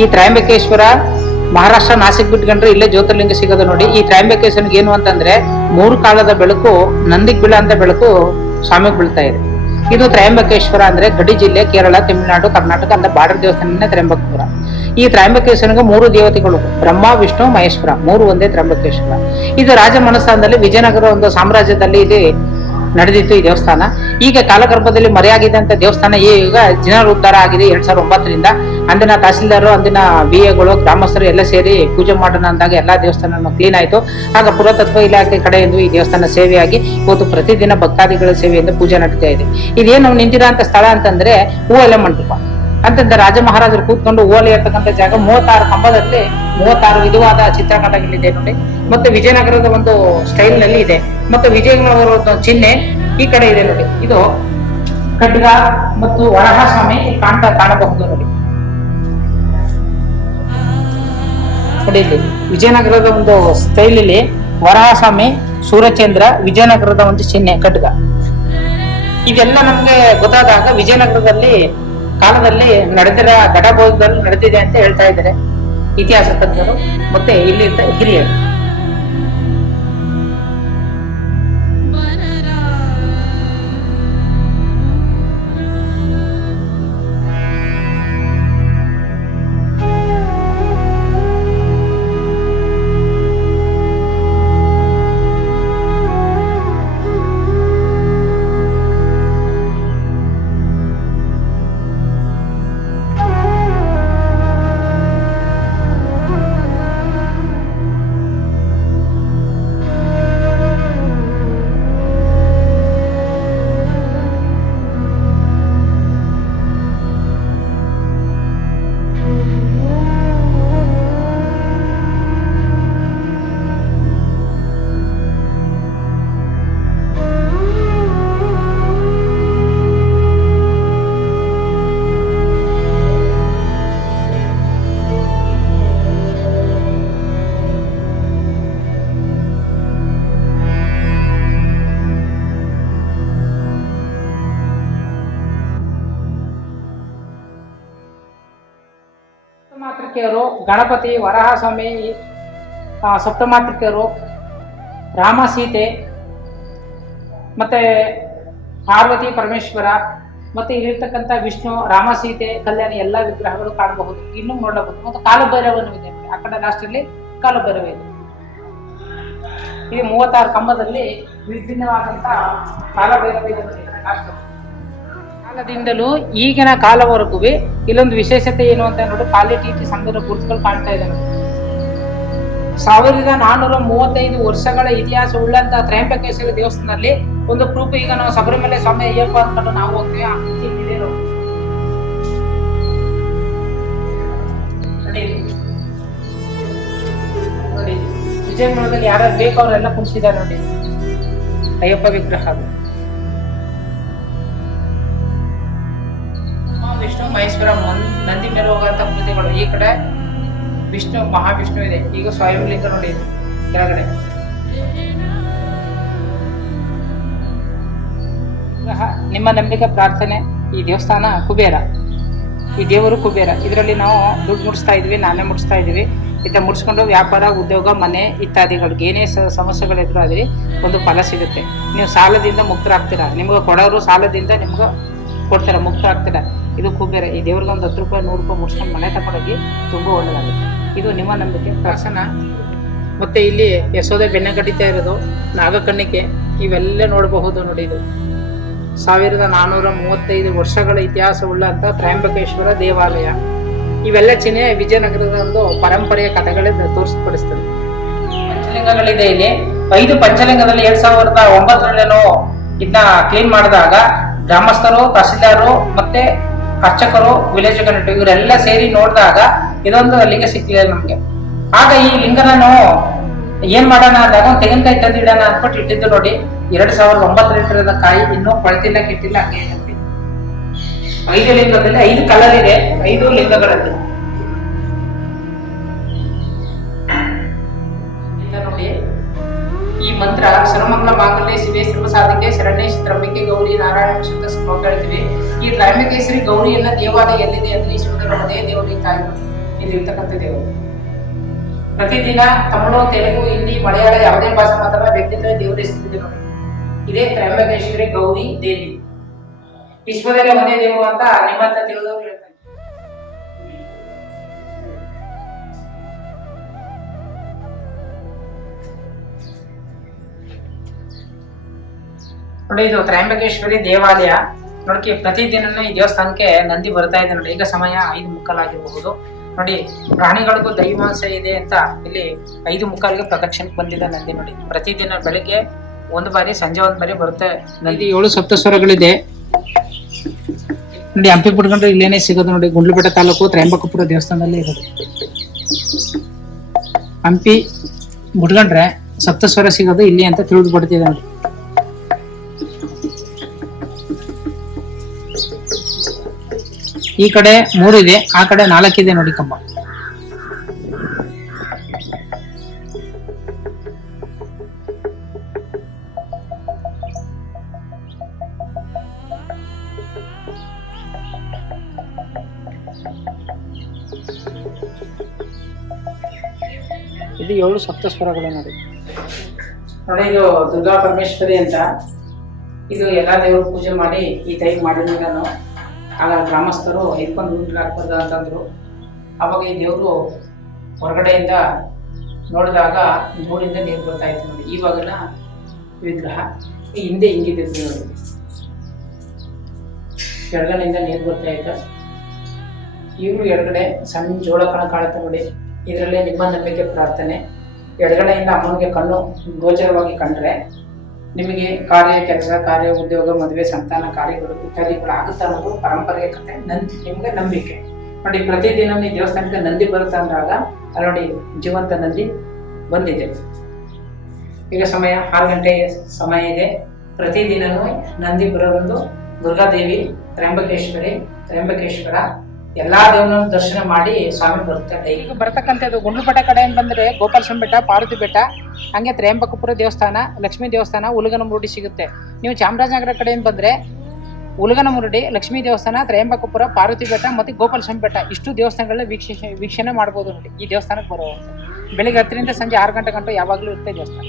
ಈ ತ್ರಯಂಬಕೇಶ್ವರ ಮಹಾರಾಷ್ಟ್ರ ನಾಸಿಕ್ ಬಿಟ್ಕೊಂಡ್ರೆ ಇಲ್ಲೇ ಜ್ಯೋತಿರ್ಲಿಂಗ ಸಿಗೋದು ನೋಡಿ. ಈ ತ್ರಯಂಬಕೇಶ್ವರನಿಗೆ ಏನು ಅಂತಂದ್ರೆ 3 ಕಾಲದ ಬೆಳಕು ನಂದಿಗ್ ಬೀಳಂತ ಬೆಳಕು ಸ್ವಾಮಿಗೆ ಬೀಳ್ತಾ ಇದೆ. ಇದು ತ್ರಯಂಬಕೇಶ್ವರ ಅಂದ್ರೆ ಗಡಿ ಜಿಲ್ಲೆ, ಕೇರಳ, ತಮಿಳುನಾಡು, ಕರ್ನಾಟಕ ಅಂತ ಬಾರ್ಡರ್ ದೇವಸ್ಥಾನ ತ್ರಯಂಬಕಪುರ. ಈ ತ್ರಯಂಬಕೇಶ್ವರನಿಗೆ 3 ದೇವತೆಗಳು, ಬ್ರಹ್ಮ, ವಿಷ್ಣು, ಮಹೇಶ್ವರ, 3 ಒಂದೇ ತ್ರಯಂಬಕೇಶ್ವರ. ಇದು ರಾಜ ಮನಸ್ಥಾನದಲ್ಲಿ ವಿಜಯನಗರ ಒಂದು ಸಾಮ್ರಾಜ್ಯದಲ್ಲಿ ಇದು ನಡೆದಿತ್ತು ಈ ದೇವಸ್ಥಾನ. ಈಗ ಕಾಲಗರ್ಭದಲ್ಲಿ ಮರೆಯಾಗಿದೆ ಅಂತ ದೇವಸ್ಥಾನ ಈಗ ಜೀರ್ಣೋದ್ಧಾರ ಆಗಿದೆ 2009ರಿಂದ. ಅಂದಿನ ತಹಸೀಲ್ದಾರು, ಅಂದಿನ BAಗಳು, ಗ್ರಾಮಸ್ಥರು ಎಲ್ಲ ಸೇರಿ ಪೂಜೆ ಮಾಡೋಣ ಅಂದಾಗ ಎಲ್ಲಾ ದೇವಸ್ಥಾನ ಕ್ಲೀನ್ ಆಯ್ತು. ಆಗ ಪುರಾತತ್ವ ಇಲಾಖೆ ಕಡೆಯಿಂದ ಈ ದೇವಸ್ಥಾನ ಸೇವೆಯಾಗಿ ಇವತ್ತು ಪ್ರತಿದಿನ ಭಕ್ತಾದಿಗಳ ಸೇವೆಯಿಂದ ಪೂಜೆ ನಡೀತಾ ಇದೆ. ಇದೇನು ನಿಂತಿರೋಂಥ ಸ್ಥಳ ಅಂತಂದ್ರೆ ಹೂವಲೆ ಮಂಟಪ ಅಂತಂದ್ರೆ ರಾಜ ಮಹಾರಾಜರು ಕೂತ್ಕೊಂಡು ಹೂವಲೆ ಇರ್ತಕ್ಕಂಥ ಜಾಗ. 36 ಕಂಬದಲ್ಲಿ 36 ವಿಧವಾದ ಚಿತ್ರಕಲೆಗಳಿದೆ ನೋಡಿ. ಮತ್ತೆ ವಿಜಯನಗರದ ಒಂದು ಸ್ಟೈಲ್ ನಲ್ಲಿ ಇದೆ. ಮತ್ತೆ ವಿಜಯನಗರದ ಚಿಹ್ನೆ ಈ ಕಡೆ ಇದೆ ನೋಡಿ. ಇದು ಖಡ್ಗ ಮತ್ತು ವರಹ ಸ್ವಾಮಿ ಕಾಣಬಹುದು ನೋಡಿ. ಇಲ್ಲಿ ವಿಜಯನಗರದ ಒಂದು ಸ್ಟೈಲ್ ಇಲ್ಲಿ ವರಹ ಸ್ವಾಮಿ, ಸೂರ್ಯಚಂದ್ರ, ವಿಜಯನಗರದ ಒಂದು ಚಿಹ್ನೆ ಖಡ್ಗ. ಇದೆಲ್ಲ ನಮ್ಗೆ ಗೊತ್ತಾದಾಗ ವಿಜಯನಗರದಲ್ಲಿ ಕಾಲದಲ್ಲಿ ನಡೆದಿರ ಗಡಭೋಜದಲ್ಲಿ ನಡೆದಿದೆ ಅಂತ ಹೇಳ್ತಾ ಇದ್ದಾರೆ ಇತಿಹಾಸ ತಜ್ಞರು ಮತ್ತೆ ಇಲ್ಲಿ ಹಿರಿಯರು. ಸಪ್ತಮಾತೃಕೆಯರು ಗಣಪತಿ, ವರಹ ಸ್ವಾಮಿ, ಸಪ್ತಮಾತೃಕೆಯರು, ರಾಮ, ಸೀತೆ, ಮತ್ತೆ ಪಾರ್ವತಿ ಪರಮೇಶ್ವರ, ಮತ್ತೆ ಇಲ್ಲಿರ್ತಕ್ಕಂಥ ವಿಷ್ಣು, ರಾಮ, ಸೀತೆ, ಕಲ್ಯಾಣ ಎಲ್ಲ ವಿಗ್ರಹಗಳು ಕಾಣಬಹುದು. ಇನ್ನೂ ನೋಡಬಹುದು. ಮತ್ತು ಕಾಲಭೈರವನು ಇದೆ. ಆ ಕಡೆ ಲಾಸ್ಟಲ್ಲಿ ಕಾಲಭೈರವ ಇದೆ. ಈ 36 ಕಂಬದಲ್ಲಿ ವಿಭಿನ್ನವಾದಂತ ಕಾಲಭೈರವ ಇದೆ. ಕಾಲದಿಂದಲೂ ಈಗಿನ ಕಾಲವರೆಗೂ ಇಲ್ಲೊಂದು ವಿಶೇಷತೆ ಏನು ಅಂತ ನೋಡಿ, ಕಾಲಿಟೀಟಿ ಸಂಘದ ಗುರುತುಗಳು ಕಾಣ್ತಾ ಇದೆ ನೋಡಿ. 1435 ವರ್ಷಗಳ ಇತಿಹಾಸ ಉಳ್ಳಂತ ತ್ರಯಂಬಕೇಶ್ವರ ದೇವಸ್ಥಾನದಲ್ಲಿ ಒಂದು ಪ್ರೂಫ್. ಈಗ ನಾವು ಶಬರಿಮಲೆ ಸ್ವಾಮಿ ಅಯ್ಯಪ್ಪ ಅಂದ್ಕೊಂಡು ನಾವು ಹೋಗ್ತೀವಿ. ನೋಡಿ ವಿಜಯನಗರದಲ್ಲಿ ಯಾರ್ಯಾರು ಬೇಕು ಅವರೆಲ್ಲ ಕುಣಿಸಿದ್ದಾರೆ ನೋಡಿ ಅಯ್ಯಪ್ಪ ವಿಗ್ರಹ. ವಿಷ್ಣು, ಮಹೇಶ್ವರ, ನಂದಿ ಮೇಲೆ ಹೋಗುವಂತ ಮೂರ್ತಿಗಳು. ಈ ಕಡೆ ವಿಷ್ಣು, ಮಹಾವಿಷ್ಣು ಇದೆ. ಈಗ ಸ್ವಯಂಲಿಂಗ ನೋಡಿ ಇದೆ ಕೆಳಗಡೆ. ನಿಮ್ಮ ನಂಬಿಕೆ ಪ್ರಾರ್ಥನೆ. ಈ ದೇವಸ್ಥಾನ ಕುಬೇರ, ಈ ದೇವರು ಕುಬೇರ. ಇದರಲ್ಲಿ ನಾವು ದುಡ್ಡು ಮುಡಿಸ್ತಾ ಇದ್ವಿ, ನಾನೇ ಮುಡಿಸ್ತಾ ಇದೀವಿ. ಇದನ್ನ ಮುಡಿಸ್ಕೊಂಡು ವ್ಯಾಪಾರ, ಉದ್ಯೋಗ, ಮನೆ ಇತ್ಯಾದಿಗಳಿಗೆ ಏನೇ ಸಮಸ್ಯೆಗಳು ಎದುರಾದ್ರಿ ಒಂದು ಫಲ ಸಿಗುತ್ತೆ. ನೀವು ಸಾಲದಿಂದ ಮುಕ್ತರಾಗ್ತೀರಾ. ನಿಮ್ಗೆ ಕೊಡೋರು ಸಾಲದಿಂದ ನಿಮ್ಗೆ ಕೊಡ್ತೀರಾ, ಮುಕ್ತರಾಗ್ತೀರಾ. ಇದು ಕುಬೇರ. ಈ ದೇವ್ರಿಗೆ ಒಂದು 10 ರೂಪಾಯಿ 100 ರೂಪಾಯಿ ಮುಡಿಸ್ಕೊಂಡು ಮನೆ ತಗೊಂಡೋಗಿ ತುಂಬಾ ಒಳ್ಳೆದಾಗುತ್ತೆ. ಇದು ನಿಮ್ಮ ನಂಬಿಕೆ ಪ್ರಾರ್ಥನ. ಮತ್ತೆ ಇಲ್ಲಿ ಯಶೋದೆ ಬೆಣ್ಣೆ ಕಡಿತಾ ಇರೋದು, ನಾಗಕಣ್ಣಿಕೆ, ಇವೆಲ್ಲ ನೋಡಬಹುದು ನೋಡಿ. ಇದು 1435 ವರ್ಷಗಳ ಇತಿಹಾಸವುಳ್ಳಂತ ತ್ರಯಂಬಕೇಶ್ವರ ದೇವಾಲಯ. ಇವೆಲ್ಲ ಚಿಹ್ನೆ ವಿಜಯನಗರದ ಒಂದು ಪರಂಪರೆಯ ಕಥೆಗಳಿಂದ ತೋರಿಸ್ಪಡಿಸ್ತದೆ. ಪಂಚಲಿಂಗಗಳಿದೆ ಇಲ್ಲಿ. 5 ಪಂಚಲಿಂಗದಲ್ಲಿ 2009ರಲ್ಲಿ ಇದನ್ನ ಕ್ಲೀನ್ ಮಾಡಿದಾಗ ಗ್ರಾಮಸ್ಥರು, ತಹಸೀಲ್ದಾರು ಮತ್ತೆ ಅರ್ಚಕರು, ವಿಲೇಜ್ ಕಮಿಟಿ ಇವರೆಲ್ಲ ಸೇರಿ ನೋಡಿದಾಗ ಇದೊಂದು ಲಿಂಗ ಸಿಕ್ಕಿದೆ ನಮ್ಗೆ. ಆಗ ಈ ಲಿಂಗನ ಏನ್ ಮಾಡೋಣ ಅಂದಾಗ ಒಂದು ತೆಂಗಿನಕಾಯಿ ತಂದಿಡೋಣ ಅನ್ಬಿಟ್ಟು ಇಟ್ಟಿದ್ದು ನೋಡಿ. 2009 ಕಾಯಿ ಇನ್ನೂ ಕೊಳ್ತಿಲ್ಲ, ಕೆಟ್ಟಿಲ್ಲ, ಹಂಗೆ ಇದೆ. 5 ಲಿಂಗದಲ್ಲಿ 5 ಕಲರ್ ಇದೆ. 5 ಲಿಂಗಗಳಲ್ಲಿ ನೋಡಿ ಈ ಮಂತ್ರ ಸರ್ವಮಂಗಲ ಮಾಂಗಲ್ಯ ಶಿವೆ ಸರ್ವ ಸಾಧಕೆ ಶರಣ್ಯ ತ್ರಂಬಿಕೆ ಗೌರಿ ನಾರಾಯಣ ಶುದ್ಧ ಶ್ಲೋಕ ಹೇಳ್ತೀವಿ. ಈ ತ್ರಯಂಬಕೇಶ್ವರಿ ಗೌರಿಯನ್ನ ದೇವಾಲಯ ಎಲ್ಲಿದೆ ಅಂದ್ರೆ ಈಶ್ವರ ನಮ್ಮದೇ ದೇವರಿ ತಾಯಿ. ಇಲ್ಲಿರ್ತಕ್ಕಂಥ ದೇವರು. ಪ್ರತಿದಿನ ತಮಿಳು, ತೆಲುಗು, ಹಿಂದಿ, ಮಲಯಾಳ ಯಾವುದೇ ಭಾಷೆ ಮಾತಾಡೋ ವ್ಯಕ್ತಿತ್ವ ದೇವರು ಹೆಸರಿದೆ ನೋಡಿ. ಇದೇ ತ್ರಯಂಬಕೇಶ್ವರಿ ಗೌರಿ ದೇವಿ. ವಿಶ್ವದಲ್ಲೇ ಒಂದೇ ದೇವರು ಅಂತ ನಿಮ್ಮಂತ ತಿಳಿದವರು ಹೇಳ್ತಾರೆ. ನೋಡಿ, ಇದು ತ್ರಯಂಬಕೇಶ್ವರಿ ದೇವಾಲಯ. ನೋಡಕ್ಕೆ ಪ್ರತಿದಿನ ಈ ದೇವಸ್ಥಾನಕ್ಕೆ ನಂದಿ ಬರ್ತಾ ಇದೆ ನೋಡಿ. ಈಗ ಸಮಯ 5:15 ನೋಡಿ. ಪ್ರಾಣಿಗಳಿಗೂ ದೈವಾಂಶ ಇದೆ ಅಂತ ಇಲ್ಲಿ 5:15 ಪ್ರದಕ್ಷಿಣಕ್ಕೆ ಬಂದಿದೆ ನಂದಿ ನೋಡಿ. ಪ್ರತಿದಿನ ಬೆಳಿಗ್ಗೆ ಒಂದು ಬಾರಿ, ಸಂಜೆ ಒಂದು ಬಾರಿ ಬರುತ್ತೆ ನಂದಿ. 7 ಸಪ್ತಸ್ವರಗಳಿದೆ ನೋಡಿ. ಹಂಪಿ ಬಿಟ್ಕೊಂಡ್ರೆ ಇಲ್ಲೇನೆ ಸಿಗೋದು ನೋಡಿ. ಗುಂಡ್ಲುಪೇಟೆ ತಾಲೂಕು ತ್ರಯಂಬಕಪುರ ದೇವಸ್ಥಾನದಲ್ಲಿ ಇರೋದು. ಹಂಪಿ ಬಿಟ್ಕೊಂಡ್ರೆ ಸಪ್ತಸ್ವರ ಸಿಗೋದು ಇಲ್ಲಿ ಅಂತ ತಿಳಿದು ಬಿಡ್ತಿದೆ ನೋಡಿ. ಈ ಕಡೆ 3 ಇದೆ, ಆ ಕಡೆ 4 ಇದೆ ನೋಡಿ ಕಂಬ. ಇದು 7 ಸಪ್ತಸ್ವರಗಳು ನೋಡಿ. ನೋಡಿ, ಇದು ದುರ್ಗಾ ಪರಮೇಶ್ವರಿ ಅಂತ. ಇದು ಎಲ್ಲಾ ದೇವರು ಪೂಜೆ ಮಾಡಿ ಈ ಟೈಮ್ ಮಾಡಿದಾಗ ಆಗ ಗ್ರಾಮಸ್ಥರು ಎತ್ಕೊಂಡು ಊಟ ಹಾಕ್ಬಾರ್ದು ಅಂತಂದ್ರು. ಅವಾಗ ಈ ದೇವರು ಹೊರಗಡೆಯಿಂದ ನೋಡಿದಾಗ ಮೂಡಿಂದ ನೀರು ಬರ್ತಾ ಇತ್ತು ನೋಡಿ. ಇವಾಗನ ವಿಗ್ರಹ ಹಿಂದೆ ಹಿಂಗಿದೆ ನೋಡಿ. ಎಡಗಡೆಯಿಂದ ನೀರು ಬರ್ತಾ ಇತ್ತು. ಈಗಲೂ ಎಡಗಡೆ ಸಣ್ಣ ಜೋಳ ಕಣ ಕಾಣುತ್ತೆ ನೋಡಿ. ಇದರಲ್ಲೇ ನಿಮ್ಮ ನಂಬಿಕೆ ಪ್ರಾರ್ಥನೆ. ಎಡಗಡೆಯಿಂದ ಅಮ್ಮನಿಗೆ ಕಣ್ಣು ಗೋಚರವಾಗಿ ಕಂಡ್ರೆ ನಿಮಗೆ ಕಾರ್ಯ, ಕೆಲಸ, ಕಾರ್ಯ, ಉದ್ಯೋಗ, ಮದುವೆ, ಸಂತಾನ ಕಾರ್ಯಗಳು ಇತ್ಯಾದಿಗಳು ಆಗುತ್ತೆ ಅನ್ನೋದು ಪರಂಪರೆಯ ಕಥೆ. ನಿಮ್ಗೆ ನಂಬಿಕೆ ನೋಡಿ. ಪ್ರತಿದಿನ ಈ ದೇವಸ್ಥಾನಕ್ಕೆ ನಂದಿ ಬರುತ್ತೆ ಅಂದಾಗ ಅಲ್ಲಿ ನೋಡಿ ಜೀವಂತ ನಂದಿ ಬಂದಿದೆ. ಈಗ ಸಮಯ 6 ಗಂಟೆ ಸಮಯ ಇದೆ. ಪ್ರತಿದಿನನೂ ನಂದಿ ಬರೋದೊಂದು ದುರ್ಗಾದೇವಿ, ತ್ರಯಂಬಕೇಶ್ವರ ಎಲ್ಲಾ ದೇವರನ್ನು ದರ್ಶನ ಮಾಡಿ ಸ್ವಾಮಿ ಬರ್ತಾರೆ. ಈಗ ಬರ್ತಕ್ಕಂಥದ್ದು ಗುಂಡ್ಲುಪೇಟೆ ಕಡೆಯಿಂದ ಬಂದ್ರೆ ಗೋಪಾಲಸ್ವಾಮಿ ಬೆಟ್ಟ, ಪಾರ್ವತಿ ಬೆಟ್ಟ, ಹಂಗೆ ತ್ರಯಂಬಕಪುರ ದೇವಸ್ಥಾನ, ಲಕ್ಷ್ಮೀ ದೇವಸ್ಥಾನ, ಉಲಗನಮುರುಡಿ ಸಿಗುತ್ತೆ. ನೀವು ಚಾಮರಾಜನಗರ ಕಡೆಯಿಂದ ಬಂದ್ರೆ ಉಲಗನಮುರುಡಿ, ಲಕ್ಷ್ಮೀ ದೇವಸ್ಥಾನ, ತ್ರಯಂಬಕಪುರ, ಪಾರ್ವತಿ ಬೆಟ್ಟ ಮತ್ತೆ ಗೋಪಾಲಸ್ವಾಮಿ ಬೆಟ್ಟ ಇಷ್ಟು ದೇವಸ್ಥಾನಗಳನ್ನ ವೀಕ್ಷಣೆ ಮಾಡ್ಬೋದು ನೋಡಿ. ಈ ದೇವಸ್ಥಾನಕ್ಕೆ ಬರೋ ಬೆಳಿಗ್ಗೆ 10 ರಿಂದ ಸಂಜೆ 6 ಗಂಟೆ ಗಂಟು ಯಾವಾಗಲೂ ಇರುತ್ತೆ ದೇವಸ್ಥಾನ.